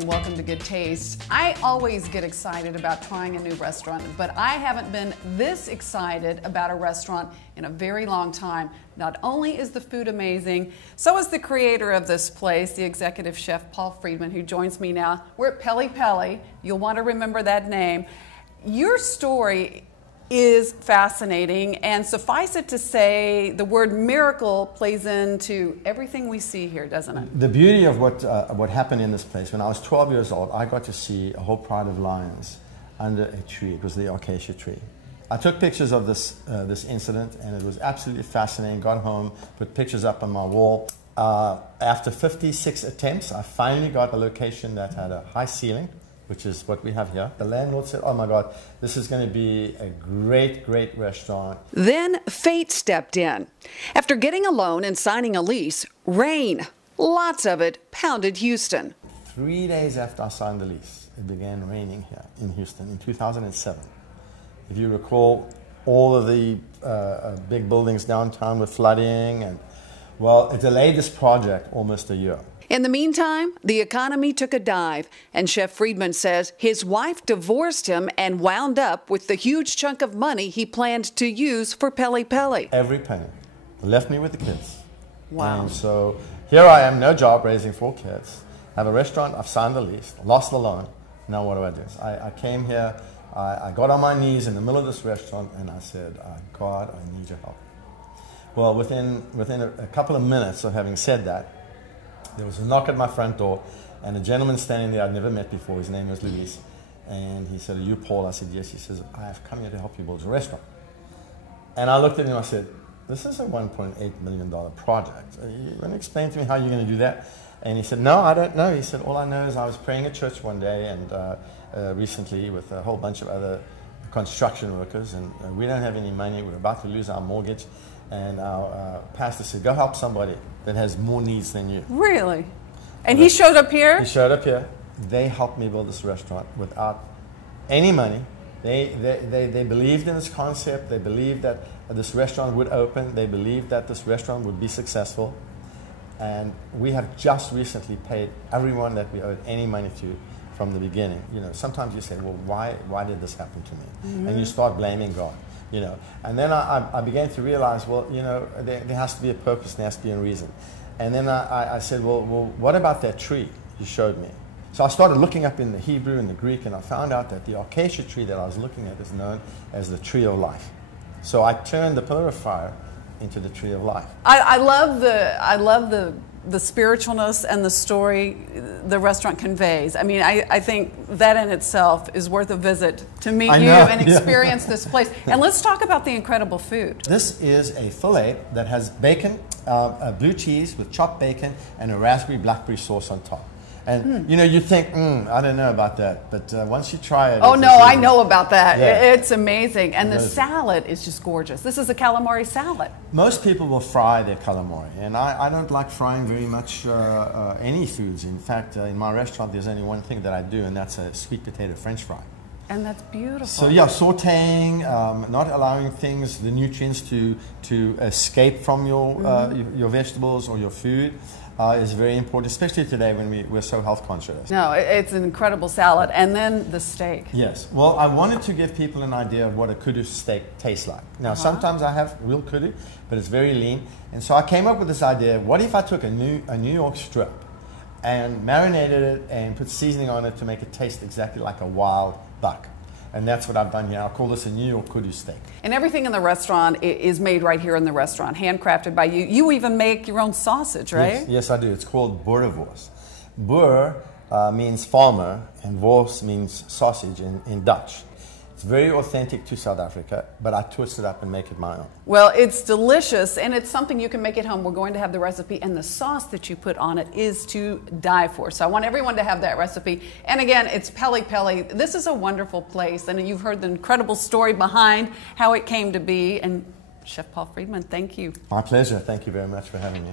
and welcome to Good Taste. I always get excited about trying a new restaurant, but I haven't been this excited about a restaurant in a very long time. Not only is the food amazing, so is the creator of this place, the executive chef Paul Friedman, who joins me now. We're at Peli Peli. You'll want to remember that name. Your story is fascinating, and suffice it to say, the word miracle plays into everything we see here, doesn't it? The beauty of what happened in this place, when I was 12 years old, I got to see a whole pride of lions under a tree. It was the Acacia tree. I took pictures of this incident, and it was absolutely fascinating. Got home, put pictures up on my wall. After 56 attempts, I finally got a location that had a high ceiling, which is what we have here. The landlord said, oh my God, this is going to be a great, great restaurant. Then fate stepped in. After getting a loan and signing a lease, rain, lots of it, pounded Houston. 3 days after I signed the lease, it began raining here in Houston in 2007. If you recall, all of the big buildings downtown were flooding, and well, it delayed this project almost a year. In the meantime, the economy took a dive, and Chef Friedman says his wife divorced him and wound up with the huge chunk of money he planned to use for Peli Peli. Every penny. Left me with the kids. Wow. And so here I am, no job, raising 4 kids. I have a restaurant, I've signed the lease, lost the loan. Now what do? I came here, I got on my knees in the middle of this restaurant, and I said, God, I need your help. Well, within a couple of minutes of having said that, there was a knock at my front door, and a gentleman standing there I'd never met before. His name was Luis. And he said, are you Paul? I said, yes. He says, I have come here to help you build a restaurant. And I looked at him and I said, this is a $1.8 million project. You want to explain to me how you're going to do that? And he said, no, I don't know. He said, all I know is I was praying at church one day and recently with a whole bunch of other construction workers, and we don't have any money. We're about to lose our mortgage. And our pastor said, go help somebody that has more needs than you. Really? And he showed up here? He showed up here. They helped me build this restaurant without any money. They believed in this concept. They believed that this restaurant would open. They believed that this restaurant would be successful. And we have just recently paid everyone that we owed any money to from the beginning. You know, sometimes you say, well, why did this happen to me? Mm-hmm. And you start blaming God. You know, and then I began to realize, well, you know, there has to be a purpose, there has to be a reason. And then I said, well, what about that tree you showed me? So I started looking up in the Hebrew and the Greek, and I found out that the Acacia tree that I was looking at is known as the tree of life. So I turned the pillar of fire into the tree of life. I love the spiritualness and the story the restaurant conveys. I mean, I think that in itself is worth a visit to meet you and experience this place. And let's talk about the incredible food. This is a filet that has bacon, blue cheese with chopped bacon, and a raspberry blackberry sauce on top. And you know, you think, I don't know about that, but once you try it... Oh no, I know about that. Yeah. It's amazing. And the salad is just gorgeous. This is a calamari salad. Most people will fry their calamari, and I don't like frying very much any foods. In fact, in my restaurant, there's only one thing that I do, and that's a sweet potato French fry. And that's beautiful. So yeah, sauteing, not allowing things, the nutrients to escape from your vegetables or your food. Is very important, especially today when we're so health conscious. No, it's an incredible salad. And then the steak. Yes. Well, I wanted to give people an idea of what a kudu steak tastes like. Now, sometimes I have real kudu, but it's very lean. And so I came up with this idea, what if I took a New York strip and marinated it and put seasoning on it to make it taste exactly like a wild buck? And that's what I've done here. I call this a New York kudu steak. And everything in the restaurant is made right here in the restaurant, handcrafted by you. You even make your own sausage, right? Yes, I do. It's called boerewors. Boer means farmer, and wors means sausage in Dutch. It's very authentic to South Africa, but I twist it up and make it my own. Well, it's delicious, and it's something you can make at home. We're going to have the recipe, and the sauce that you put on it is to die for. So I want everyone to have that recipe. And again, it's Peli Peli. This is a wonderful place, and you've heard the incredible story behind how it came to be. And Chef Paul Friedman, thank you. My pleasure. Thank you very much for having me.